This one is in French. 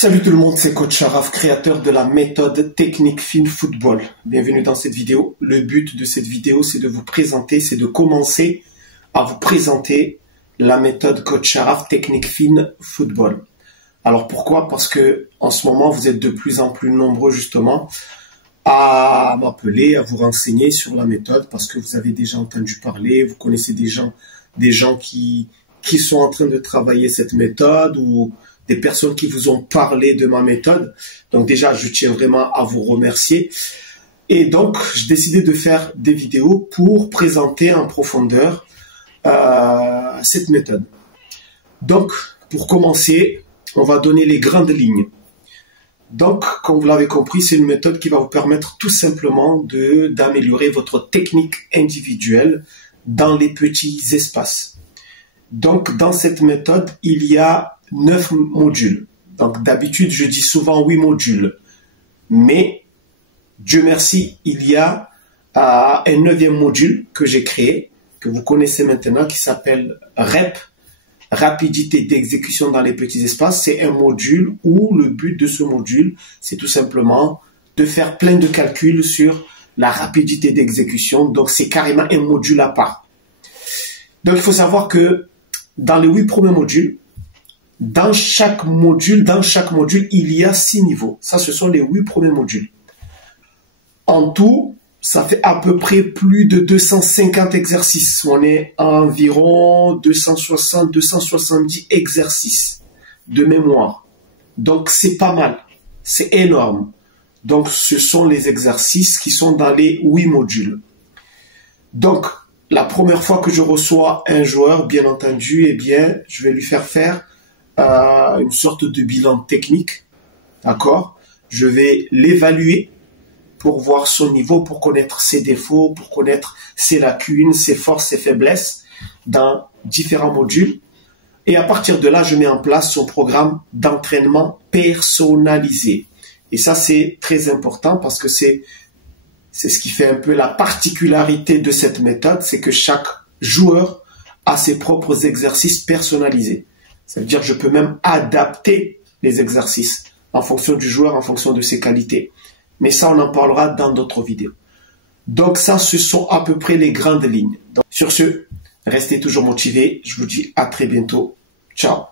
Salut tout le monde, c'est Coach Sharaf, créateur de la méthode technique fine football. Bienvenue dans cette vidéo. Le but de cette vidéo, c'est de vous présenter, c'est de commencer à vous présenter la méthode Coach Sharaf technique fine football. Alors pourquoi? Parce que en ce moment, vous êtes de plus en plus nombreux justement à m'appeler, à vous renseigner sur la méthode parce que vous avez déjà entendu parler, vous connaissez des gens qui sont en train de travailler cette méthode ou des personnes qui vous ont parlé de ma méthode. Donc déjà, je tiens vraiment à vous remercier. Et donc, j'ai décidé de faire des vidéos pour présenter en profondeur cette méthode. Donc, pour commencer, on va donner les grandes lignes. Donc, comme vous l'avez compris, c'est une méthode qui va vous permettre tout simplement d'améliorer votre technique individuelle dans les petits espaces. Donc, dans cette méthode, il y a 9 modules. Donc, d'habitude, je dis souvent 8 modules. Mais, Dieu merci, il y a un 9e module que j'ai créé, que vous connaissez maintenant, qui s'appelle REP, rapidité d'exécution dans les petits espaces. C'est un module où le but de ce module, c'est tout simplement de faire plein de calculs sur la rapidité d'exécution. Donc, c'est carrément un module à part. Donc, il faut savoir que dans les 8 premiers modules, dans chaque module, il y a 6 niveaux. Ça, ce sont les 8 premiers modules. En tout, ça fait à peu près plus de 250 exercices. On est à environ 260, 270 exercices de mémoire. Donc, c'est pas mal. C'est énorme. Donc, ce sont les exercices qui sont dans les 8 modules. Donc, la première fois que je reçois un joueur, bien entendu, eh bien, je vais lui faire une sorte de bilan technique, d'accord? Je vais l'évaluer pour voir son niveau, pour connaître ses défauts, pour connaître ses lacunes, ses forces, ses faiblesses dans différents modules. Et à partir de là, je mets en place son programme d'entraînement personnalisé. Et ça, c'est très important parce que c'est ce qui fait un peu la particularité de cette méthode, c'est que chaque joueur a ses propres exercices personnalisés. Ça veut dire que je peux même adapter les exercices en fonction du joueur, en fonction de ses qualités. Mais ça, on en parlera dans d'autres vidéos. Donc ça, ce sont à peu près les grandes lignes. Donc, sur ce, restez toujours motivés. Je vous dis à très bientôt. Ciao.